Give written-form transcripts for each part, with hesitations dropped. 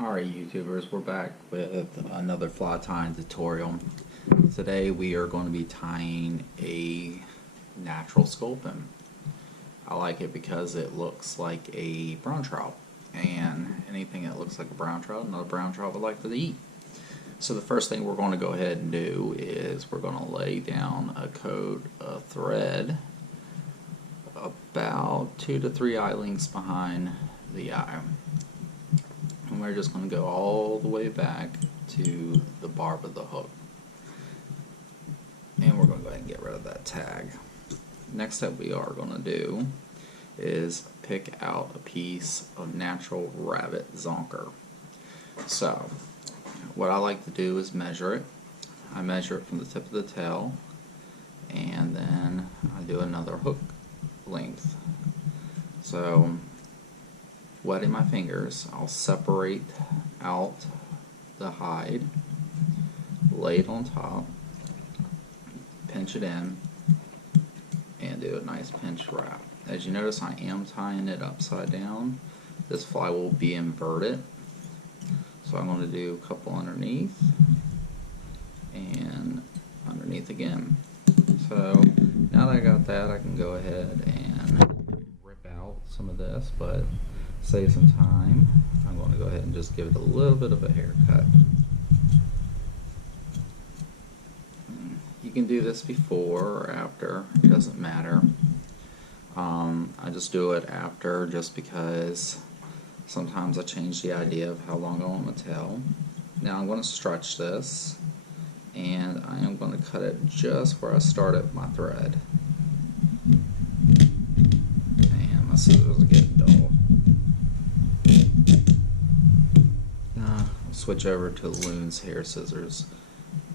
Alright YouTubers, we're back with another fly tying tutorial. Today we are going to be tying a natural sculpin. I like it because it looks like a brown trout, and anything that looks like a brown trout, another brown trout would like to eat. So the first thing we're going to go ahead and do is we're going to lay down a coat of thread about 2 to 3 eye lengths behind the eye. And we're just going to go all the way back to the barb of the hook. And we're going to go ahead and get rid of that tag. Next step we are going to do is pick out a piece of natural rabbit zonker. So what I like to do is measure it. I measure it from the tip of the tail, and then I do another hook length. So wetting my fingers, I'll separate out the hide, lay it on top, pinch it in, and do a nice pinch wrap. As you notice, I am tying it upside down. This fly will be inverted, so I'm going to do a couple underneath and underneath again. So now that I got that, I can go ahead and rip out some of this, but save some time. I'm going to go ahead and just give it a little bit of a haircut. You can do this before or after, it doesn't matter. I just do it after just because sometimes I change the idea of how long I want my tail. Now I'm going to stretch this, and I am going to cut it just where I started my thread. And my scissors are getting dull. I'll switch over to Loon's hair scissors.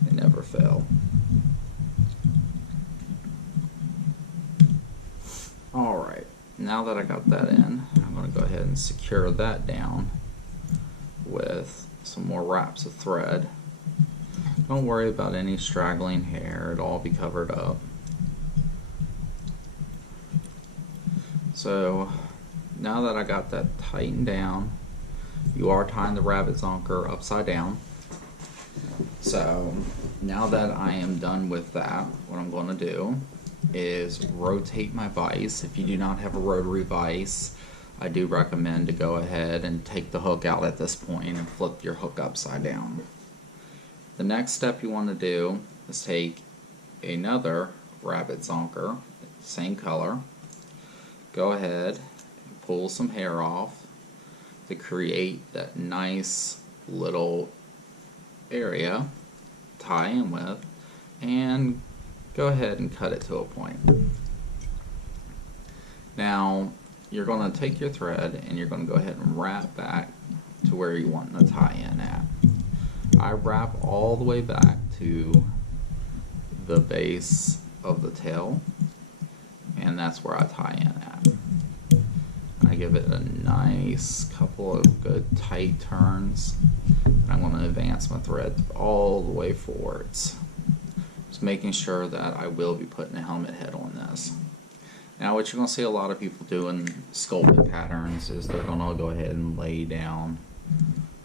They never fail. Alright, now that I got that in, I'm going to go ahead and secure that down with some more wraps of thread. Don't worry about any straggling hair, it'll all be covered up. So now that I got that tightened down, you are tying the rabbit zonker upside down. So now that I am done with that, what I'm going to do is rotate my vise. If you do not have a rotary vise, I do recommend to go ahead and take the hook out at this point and flip your hook upside down. The next step you want to do is take another rabbit zonker, same color, go ahead and pull some hair off to create that nice little area, tie in with, and go ahead and cut it to a point. Now you're going to take your thread and you're going to go ahead and wrap back to where you want the tie in at. I wrap all the way back to the base of the tail, and that's where I tie in at. I give it a nice couple of good tight turns, and I'm going to advance my thread all the way forwards, just making sure that I will be putting a helmet head on this. Now what you're going to see a lot of people do in sculpted patterns is they're going to go ahead and lay down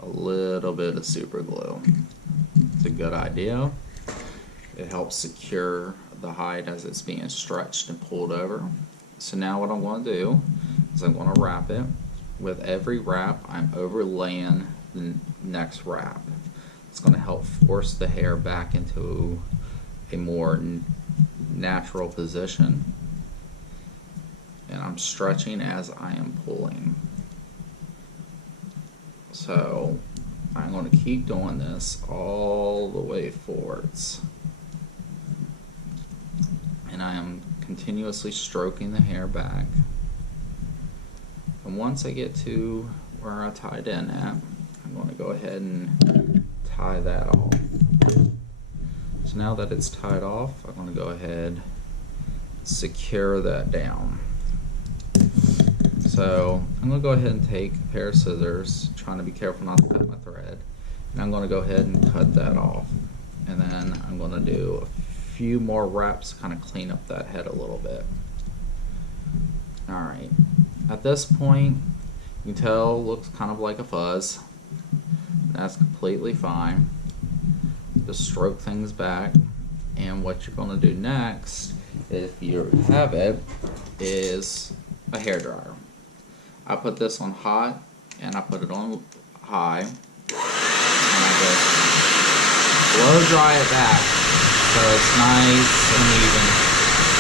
a little bit of super glue. It's a good idea. It helps secure the hide as it's being stretched and pulled over. So now what I'm going to do is I'm going to wrap it. With every wrap, I'm overlaying the next wrap. It's going to help force the hair back into a more natural position, and I'm stretching as I am pulling. So I'm going to keep doing this all the way forwards, and I am continuously stroking the hair back. And once I get to where I tied in at, I'm going to go ahead and tie that off. So now that it's tied off, I'm going to go ahead and secure that down. So I'm going to go ahead and take a pair of scissors, trying to be careful not to cut my thread, and I'm going to go ahead and cut that off. And then I'm going to do a few more wraps to kind of clean up that head a little bit. Alright, at this point you can tell it looks kind of like a fuzz. That's completely fine. Just stroke things back. And what you're going to do next, if you have it, is a hairdryer. I put this on hot, and I put it on high, and I just blow dry it back so it's nice and even.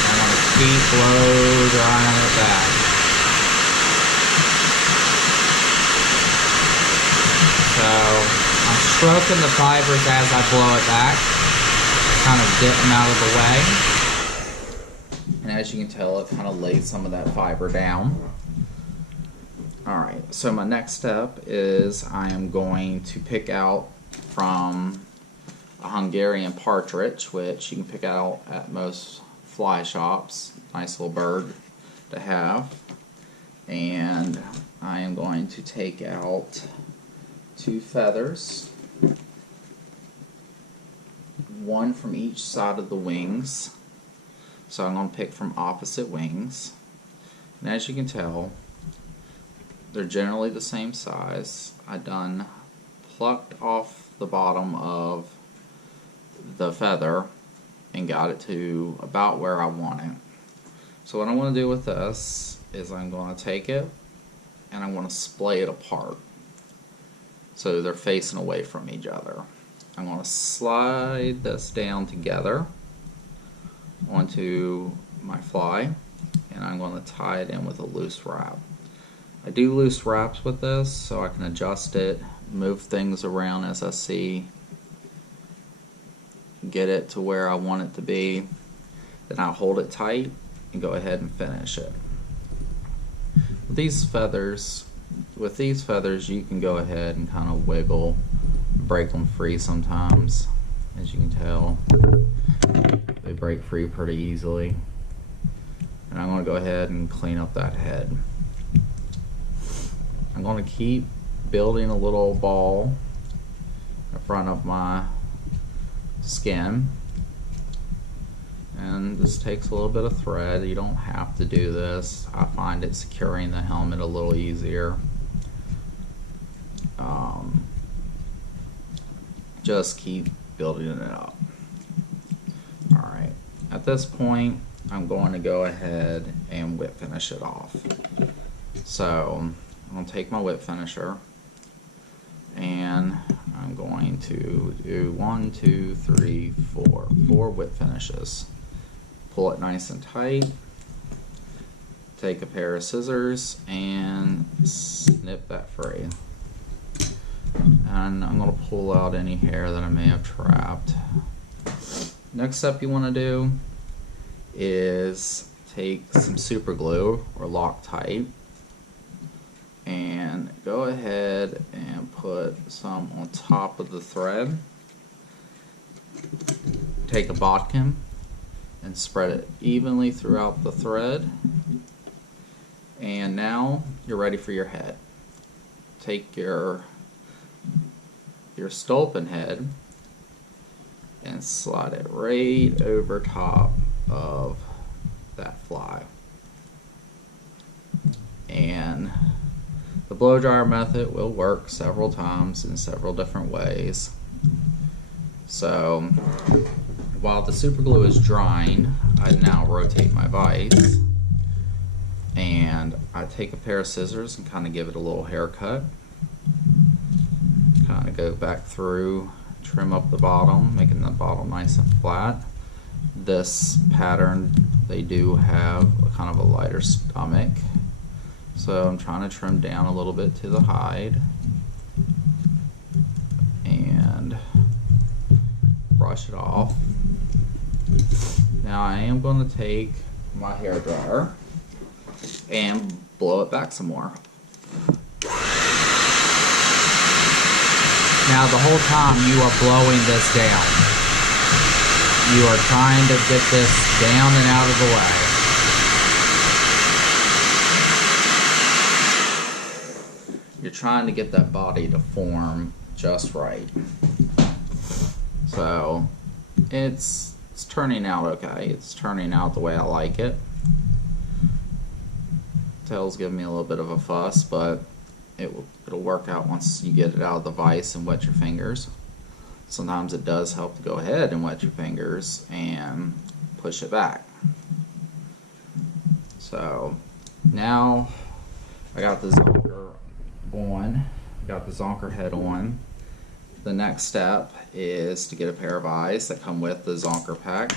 I'm going to keep blow drying it back. So I'm stroking the fibers as I blow it back, kind of get them out of the way. And as you can tell, it kind of lays some of that fiber down. Alright, so my next step is I am going to pick out from a Hungarian partridge, which you can pick out at most fly shops. Nice little bird to have. And I am going to take out 2 feathers, one from each side of the wings. So I'm going to pick from opposite wings. And as you can tell, they're generally the same size. I done plucked off the bottom of the feather and got it to about where I want it. So what I want to do with this is I'm going to take it and I'm going to splay it apart so they're facing away from each other. I'm going to slide this down together onto my fly, and I'm going to tie it in with a loose wrap. I do loose wraps with this so I can adjust it, move things around as I see, get it to where I want it to be. Then I'll hold it tight and go ahead and finish it. With these feathers you can go ahead and kind of wiggle, break them free sometimes. As you can tell, they break free pretty easily. And I'm going to go ahead and clean up that head. I'm going to keep building a little ball in front of my skin. And this takes a little bit of thread. You don't have to do this. I find it securing the helmet a little easier. Just keep building it up. Alright, at this point I'm going to go ahead and whip finish it off. So I'm going to take my whip finisher and I'm going to do 1, 2, 3, 4 whip finishes. Pull it nice and tight, take a pair of scissors and snip that free. And I'm going to pull out any hair that I may have trapped. Next step you want to do is take some super glue or Loctite and go ahead and put some on top of the thread. Take a bodkin and spread it evenly throughout the thread. And now you're ready for your head. Take your Sculpin head and slide it right over top of that fly. And the blow dryer method will work several times in several different ways. So while the super glue is drying, I now rotate my vise and I take a pair of scissors and kind of give it a little haircut. Kind of go back through, trim up the bottom, making the bottom nice and flat. This pattern, they do have a kind of a lighter stomach, so I'm trying to trim down a little bit to the hide and brush it off. Now I am going to take my hair dryer and blow it back some more. Now the whole time you are blowing this down, you are trying to get this down and out of the way. You're trying to get that body to form just right. So it's turning out okay. It's turning out the way I like it. Tail's giving me a little bit of a fuss, but it'll work out once you get it out of the vise and wet your fingers. Sometimes it does help to go ahead and wet your fingers and push it back. So now I got the zonker on, got the zonker head on. The next step is to get a pair of eyes that come with the zonker pack.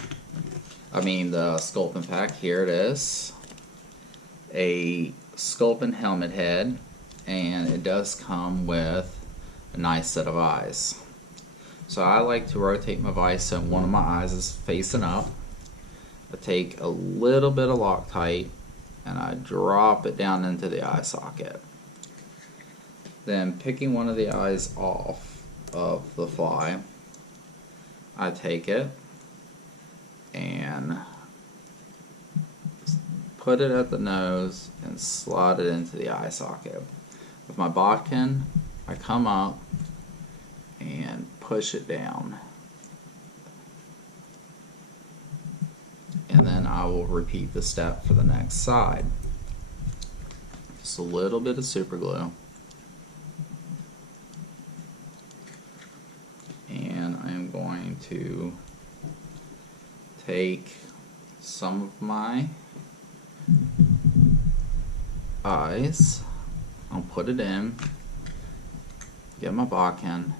I mean the Sculpin pack. Here it is. A Sculpin helmet head, and it does come with a nice set of eyes. So I like to rotate my vise so one of my eyes is facing up. I take a little bit of Loctite and I drop it down into the eye socket. Then picking one of the eyes off of the fly, I take it and put it at the nose and slide it into the eye socket. With my bodkin, I come up and push it down. And then I will repeat the step for the next side. Just a little bit of super glue. And I'm going to take some of my eyes, I'll put it in, get my bodkin,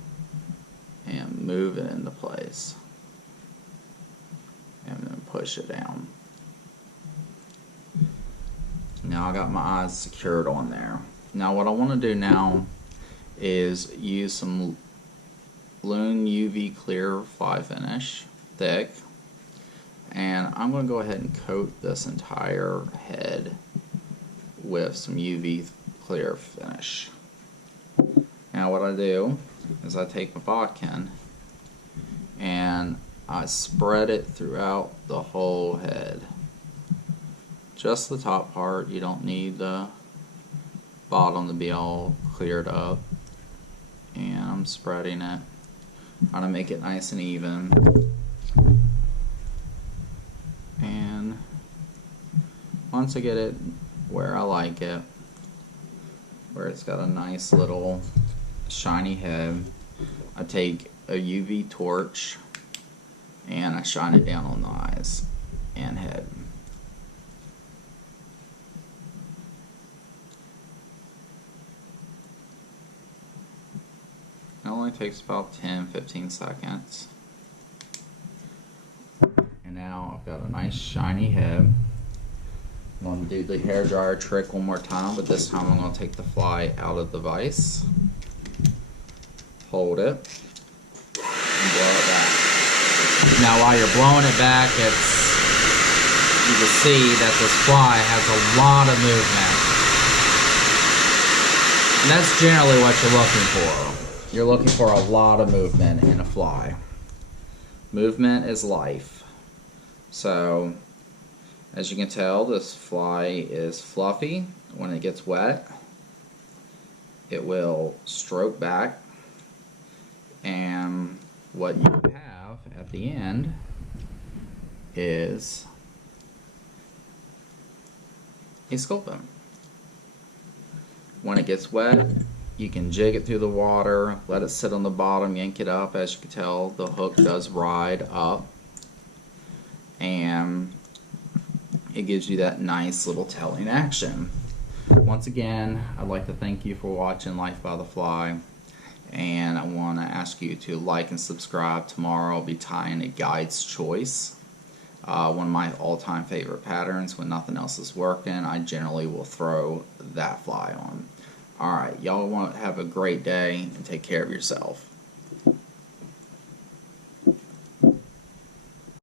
and move it into place. And then push it down. Now I got my eyes secured on there. Now what I want to do now is use some Loon UV clear fly finish, thick, and I'm going to go ahead and coat this entire head with some UV clear finish. Now what I do is I take my bodkin and I spread it throughout the whole head. Just the top part, you don't need the bottom to be all cleared up. And I'm spreading it. Trying to make it nice and even. And once I get it where I like it, where it's got a nice little shiny head, I take a UV torch and I shine it down on the eyes and head. It only takes about 10-15 seconds. And now I've got a nice shiny head. I'm going to do the hairdryer trick one more time, but this time I'm going to take the fly out of the vise, hold it, and blow it back. Now while you're blowing it back, you can see that this fly has a lot of movement. And that's generally what you're looking for. You're looking for a lot of movement in a fly. Movement is life. So, as you can tell, this fly is fluffy. When it gets wet, it will stroke back. And what you have at the end is a Sculpin. When it gets wet, you can jig it through the water, let it sit on the bottom, yank it up. As you can tell, the hook does ride up, and it gives you that nice little telling action. Once again, I'd like to thank you for watching Life by the Fly, and I want to ask you to like and subscribe. Tomorrow I'll be tying a guide's choice. One of my all-time favorite patterns. When nothing else is working, I generally will throw that fly on. Alright, y'all want to have a great day and take care of yourself.